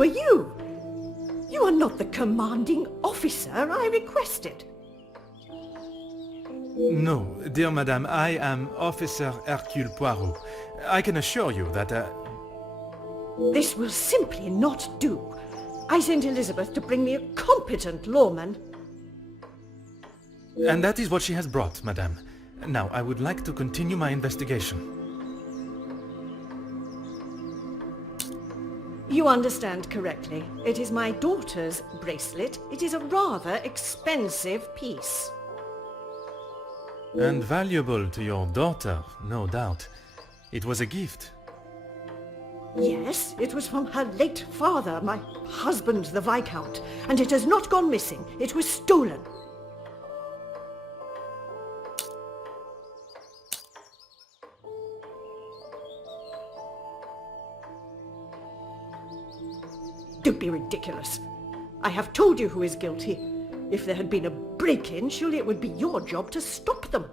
Who are you? You are not the commanding officer I requested. No, dear madame, I am Officer Hércules Poirot. I can assure you that... This will simply not do. I sent Elizabeth to bring me a competent lawman. And that is what she has brought, madame. Now, I would like to continue my investigation. You understand correctly. It is my daughter's bracelet. It is a rather expensive piece. And valuable to your daughter, no doubt. It was a gift. Yes, it was from her late father, my husband, the Viscount, and it has not gone missing. It was stolen. Don't be ridiculous. I have told you who is guilty. If there had been a break-in, surely it would be your job to stop them.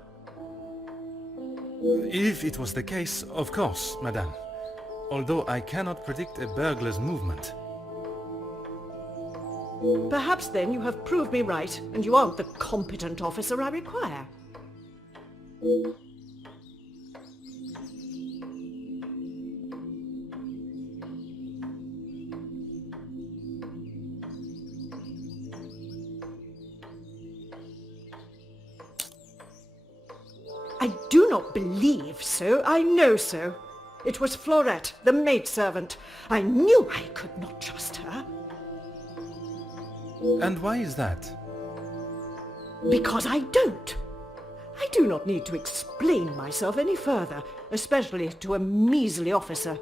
If it was the case, of course, madame. Although I cannot predict a burglar's movement. Perhaps then you have proved me right, and you aren't the competent officer I require. I do not believe so. I know so. It was Florette, the maidservant. I knew I could not trust her. And why is that? Because I don't. I do not need to explain myself any further, especially to a measly officer.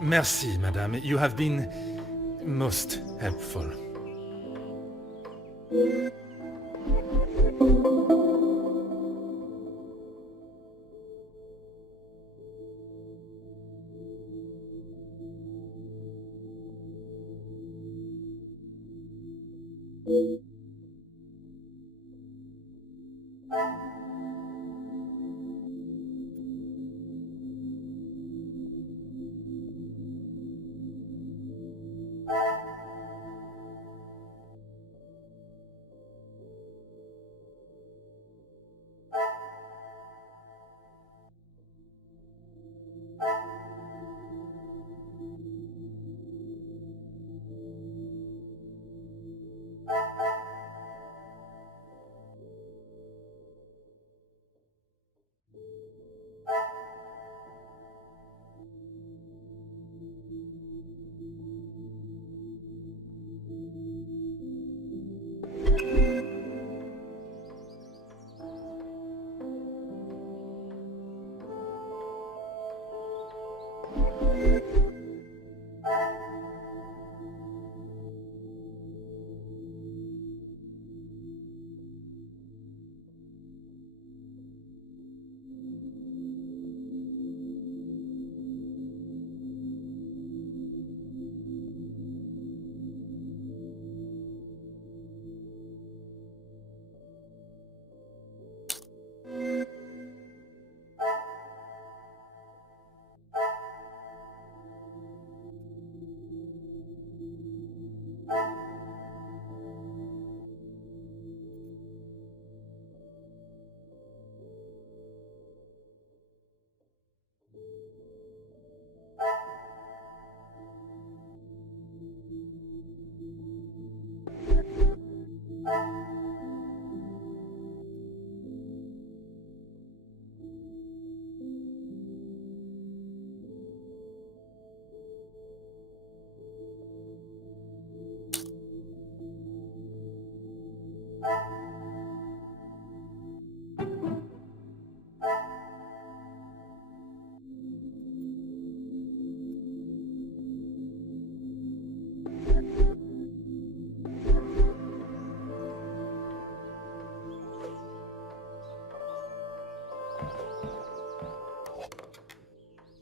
Merci, madame. You have been most helpful.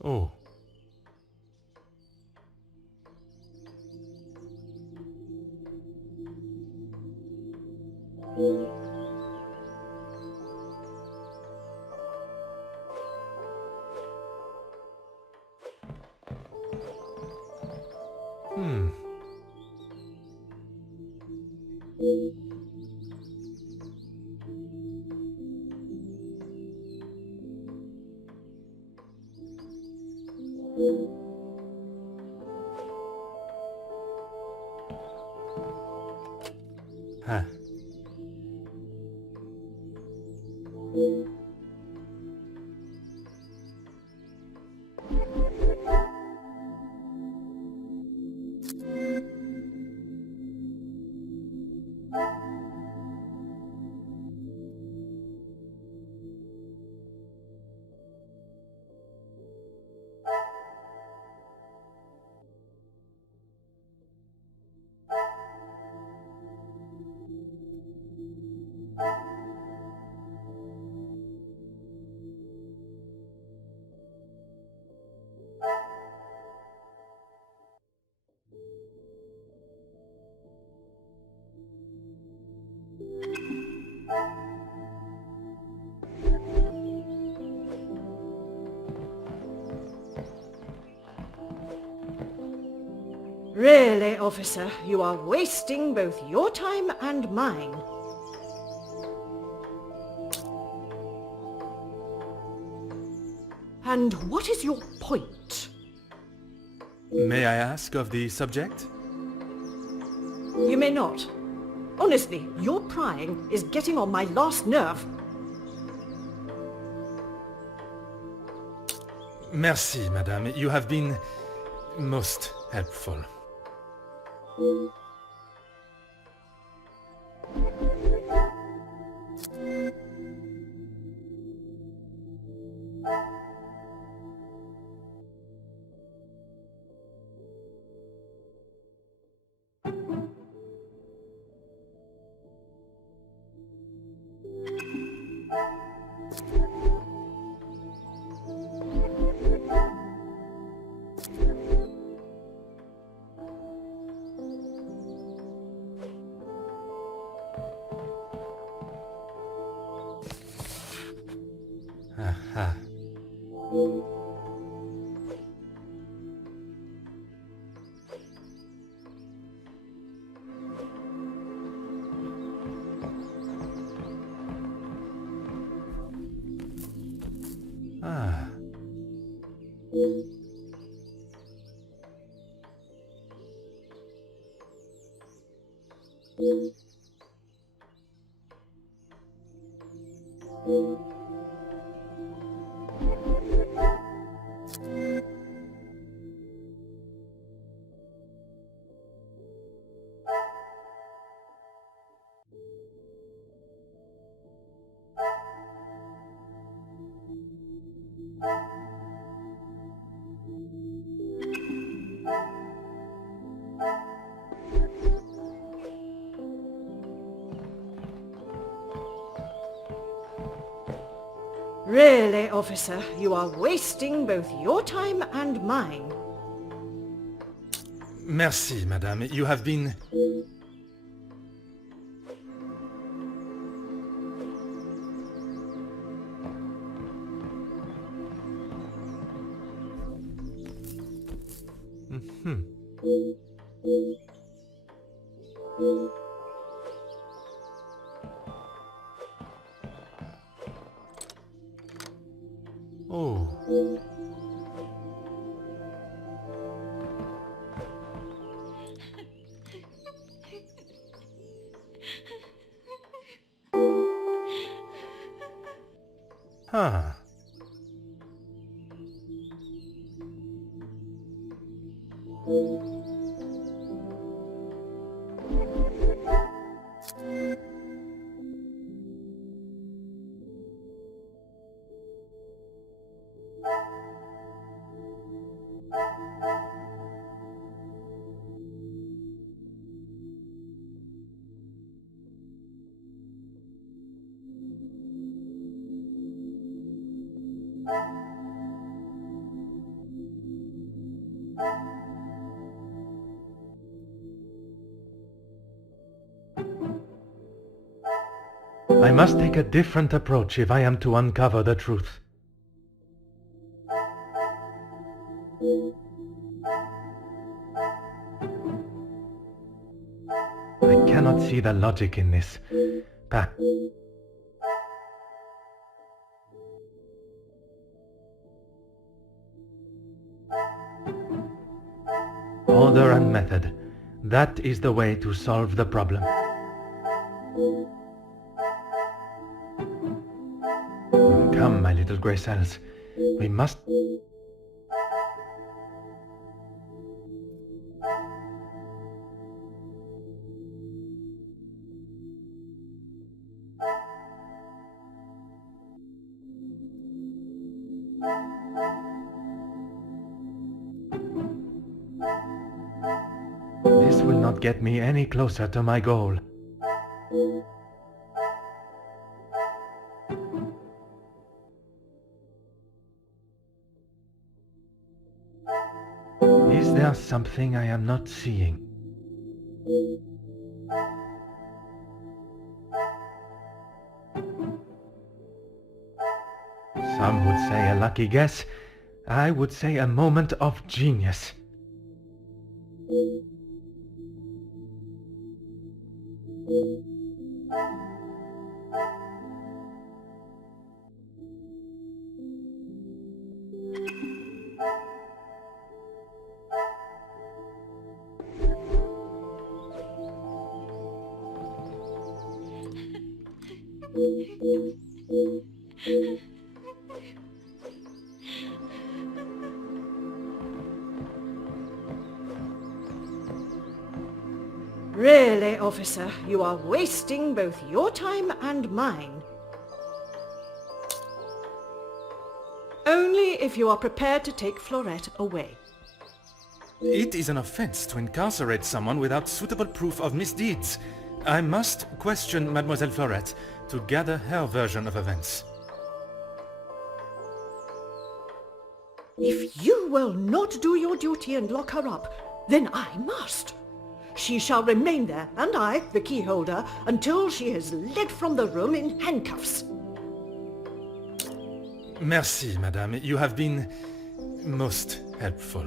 Oh. Ah. Really, officer, you are wasting both your time and mine. And what is your point? May I ask of the subject? You may not. Honestly, your prying is getting on my last nerve. Merci, madame. You have been most helpful. Aha. Ah. Really, officer, you are wasting both your time and mine. Merci, madame. You have been... Oh. Huh. I must take a different approach if I am to uncover the truth. cannot see the logic in this. Order and method. That is the way to solve the problem. Come, my little grey cells. We must... This will not get me any closer to my goal. Is there something I am not seeing? Some would say a lucky guess. I would say a moment of genius. Really, officer, you are wasting both your time and mine. Only if you are prepared to take Florette away. It is an offense to incarcerate someone without suitable proof of misdeeds. I must question Mademoiselle Florette to gather her version of events. If you will not do your duty and lock her up, then I must. She shall remain there, and I, the key holder, until she is led from the room in handcuffs. Merci, madame. You have been most helpful.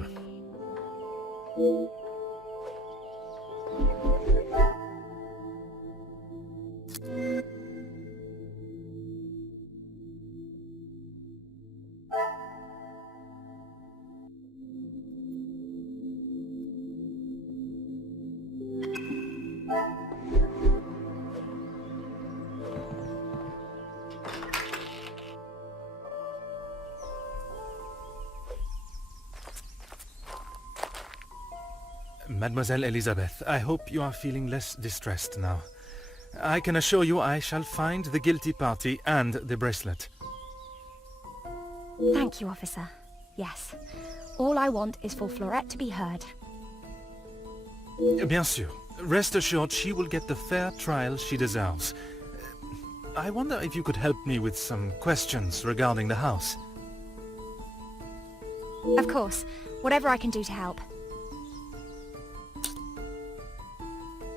Mademoiselle Elizabeth, I hope you are feeling less distressed now. I can assure you I shall find the guilty party and the bracelet. Thank you, officer. Yes. All I want is for Florette to be heard. Bien sûr. Rest assured she will get the fair trial she deserves. I wonder if you could help me with some questions regarding the house. Of course. Whatever I can do to help.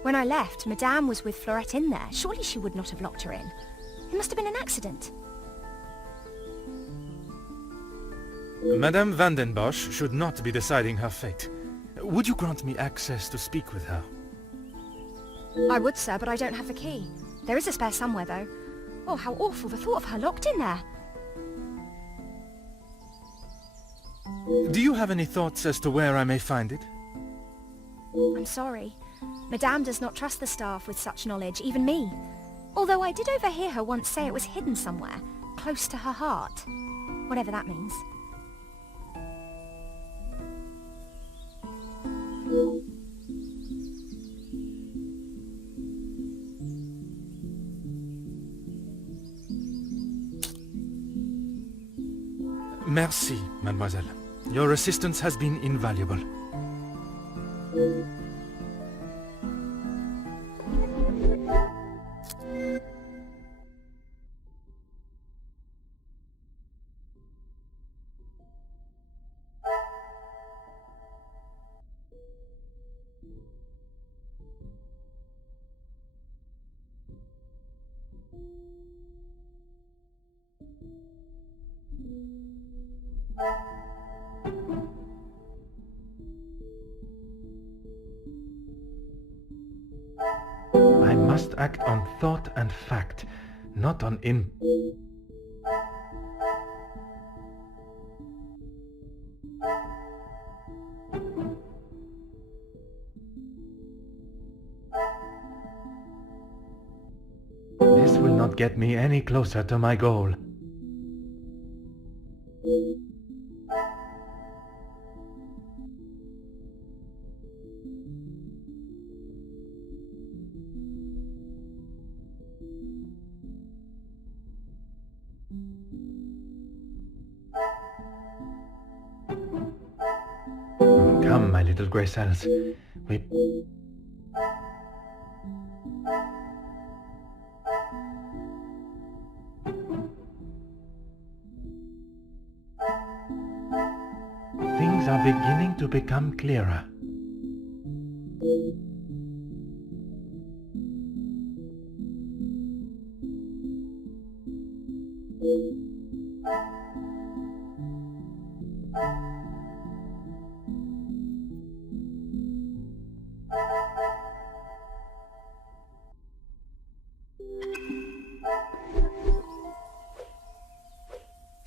When I left, Madame was with Florette in there. Surely she would not have locked her in. It must have been an accident. Madame van den Bosch should not be deciding her fate. Would you grant me access to speak with her? I would, sir, but I don't have the key. There is a spare somewhere, though. Oh, how awful, the thought of her locked in there. Do you have any thoughts as to where I may find it? I'm sorry. Madame does not trust the staff with such knowledge, even me. Although I did overhear her once say it was hidden somewhere, close to her heart. Whatever that means. Merci, mademoiselle. Your assistance has been invaluable. must act on thought and fact, not on This will not get me any closer to my goal. Come, my little grey cells. Things are beginning to become clearer.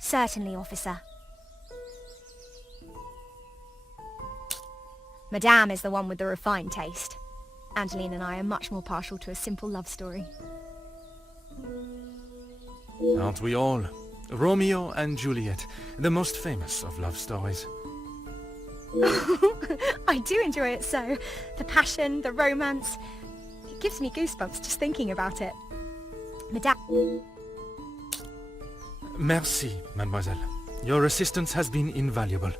Certainly, officer. Madame is the one with the refined taste. Angeline and I are much more partial to a simple love story. Aren't we all? Romeo and Juliet, the most famous of love stories. I do enjoy it so. The passion, the romance. It gives me goosebumps just thinking about it. Madame... Merci, mademoiselle. Your assistance has been invaluable.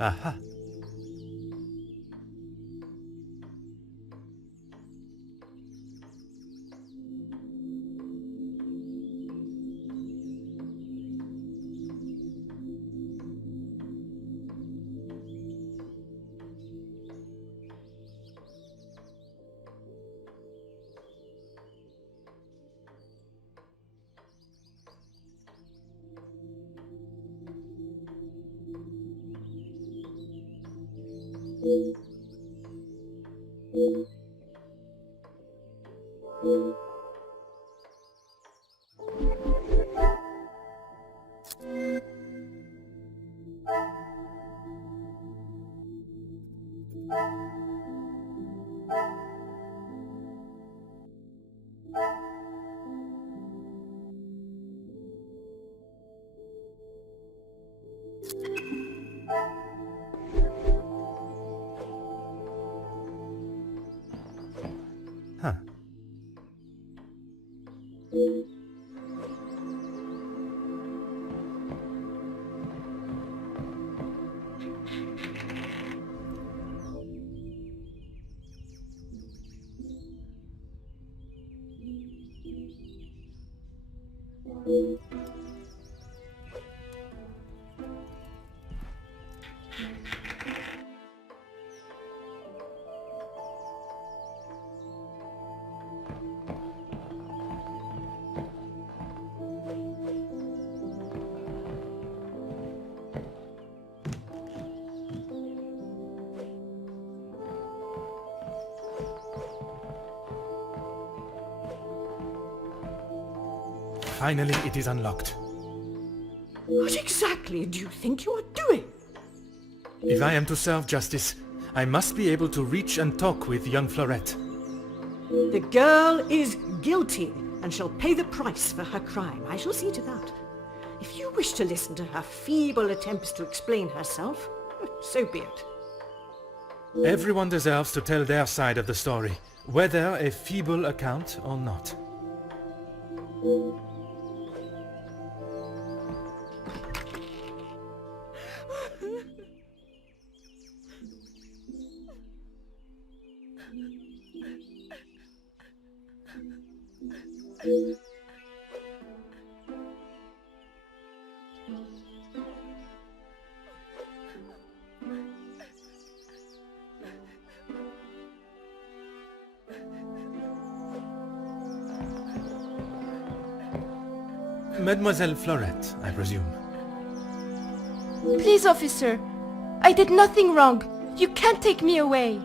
Aha. Huh. Finally, it is unlocked. What exactly do you think you are doing? If I am to serve justice, I must be able to reach and talk with young Fleurette. The girl is guilty and shall pay the price for her crime. I shall see to that. If you wish to listen to her feeble attempts to explain herself, so be it. Everyone deserves to tell their side of the story, whether a feeble account or not. Mademoiselle Fleurette, I presume. Please, officer. I did nothing wrong. You can't take me away.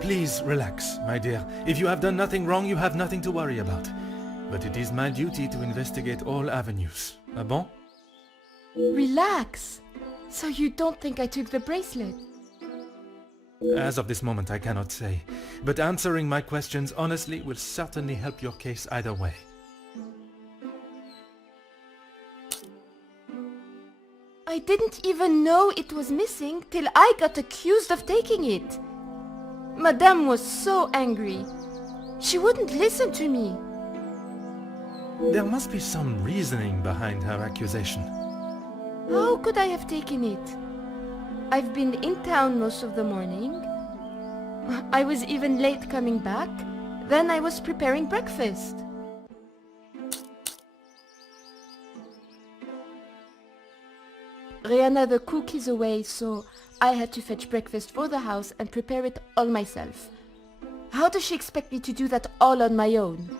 Please relax, my dear. If you have done nothing wrong, you have nothing to worry about. But it is my duty to investigate all avenues. Ah bon? Relax. So you don't think I took the bracelet? As of this moment, I cannot say. But answering my questions honestly will certainly help your case either way. I didn't even know it was missing till I got accused of taking it. Madame was so angry. She wouldn't listen to me. There must be some reasoning behind her accusation. How could I have taken it? I've been in town most of the morning. I was even late coming back. Then I was preparing breakfast. Rihanna the cook is away, so I had to fetch breakfast for the house and prepare it all myself. How does she expect me to do that all on my own?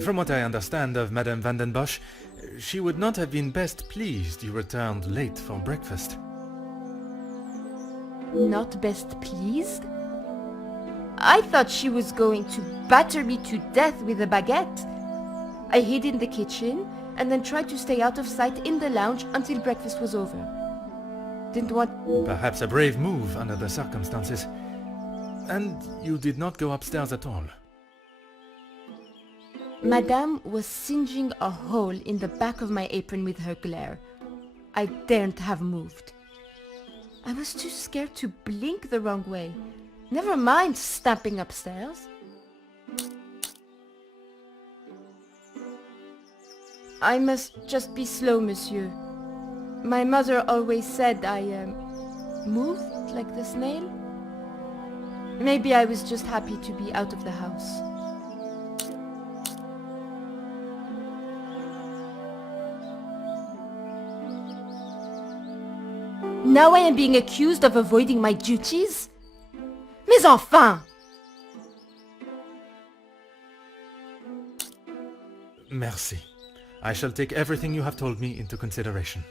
From what I understand of Madame van den Bosch, she would not have been best pleased you returned late for breakfast. Not best pleased? I thought she was going to batter me to death with a baguette. I hid in the kitchen and then tried to stay out of sight in the lounge until breakfast was over. Didn't want... Perhaps a brave move under the circumstances. And you did not go upstairs at all. Madame was singeing a hole in the back of my apron with her glare. I daren't have moved. I was too scared to blink the wrong way. Never mind stamping upstairs. I must just be slow, monsieur. My mother always said I moved like the snail. Maybe I was just happy to be out of the house. Now I am being accused of avoiding my duties? Mais enfin! Merci. I shall take everything you have told me into consideration.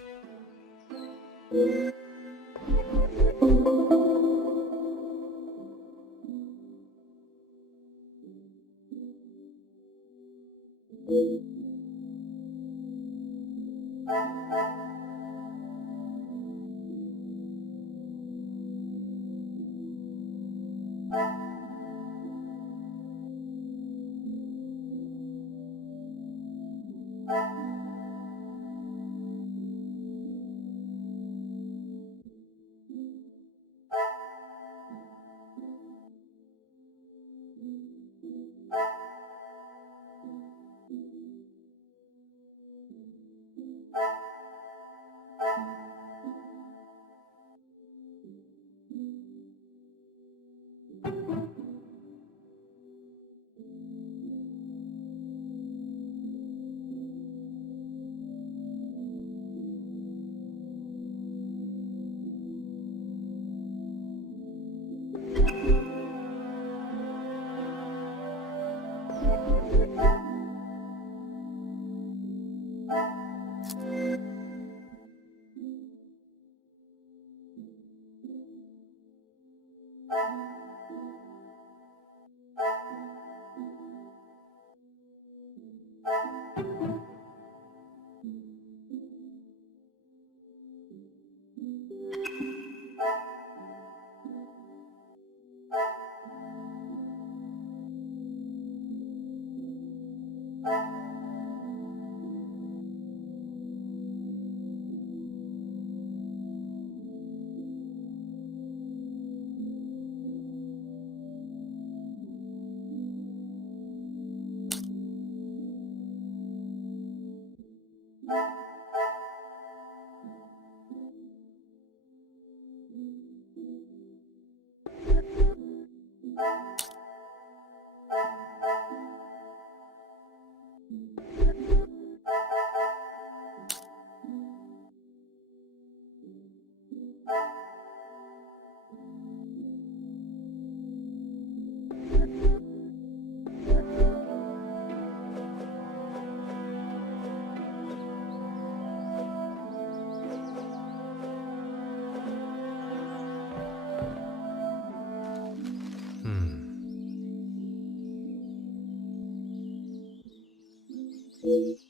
Ah.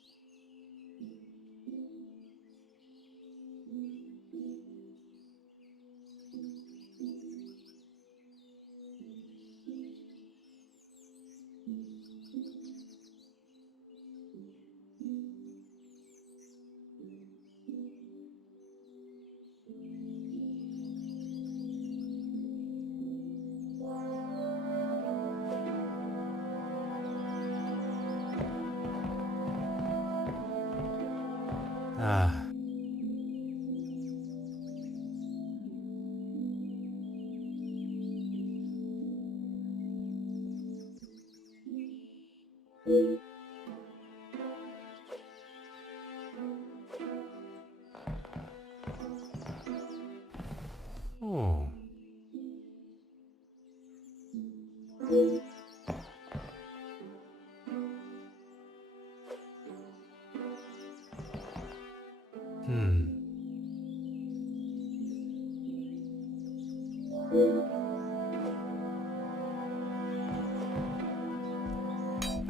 Oh.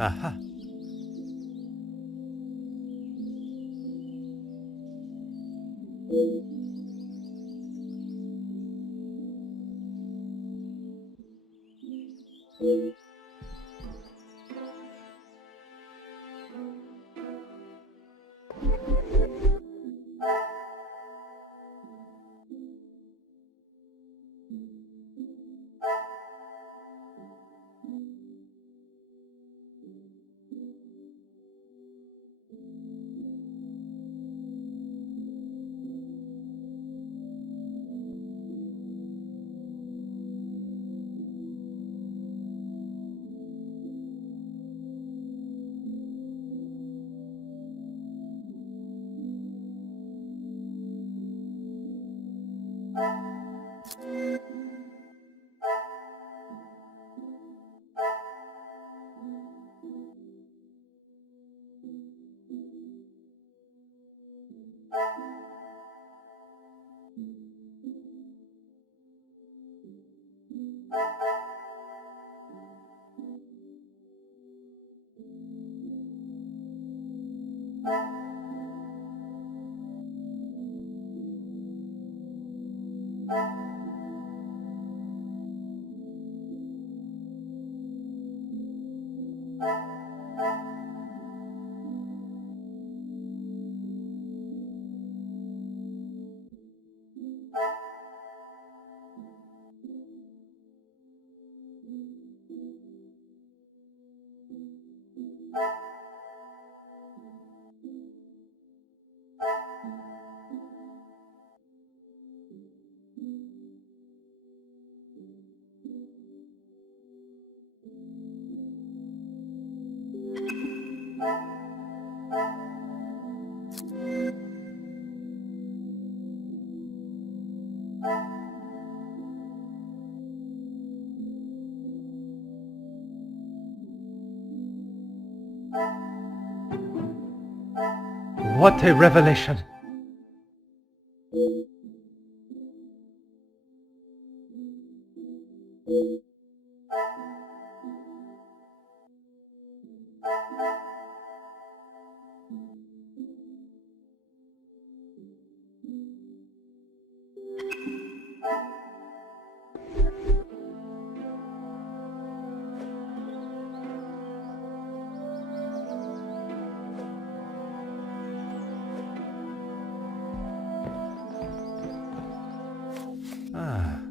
Aha. What a revelation! Ah.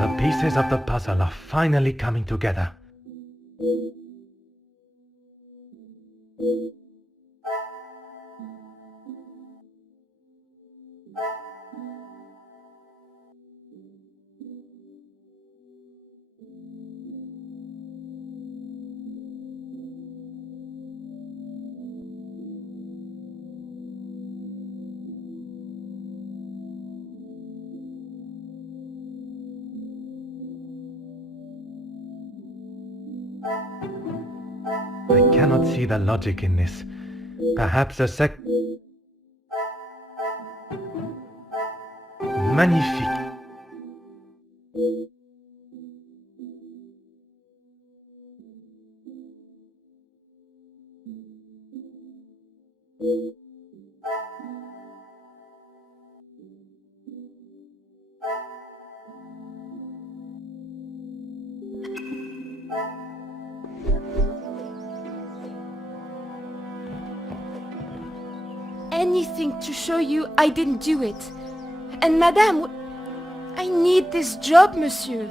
The pieces of the puzzle are finally coming together. I cannot see the logic in this. Perhaps Magnifique. Anything to show you I didn't do it. And Madame, I need this job, monsieur.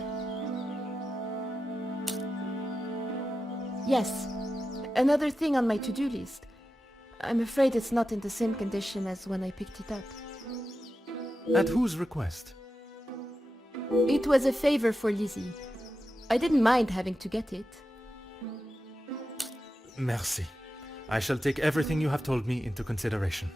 Yes, another thing on my to-do list. I'm afraid it's not in the same condition as when I picked it up. At whose request? It was a favor for Lizzie. I didn't mind having to get it. Merci. I shall take everything you have told me into consideration.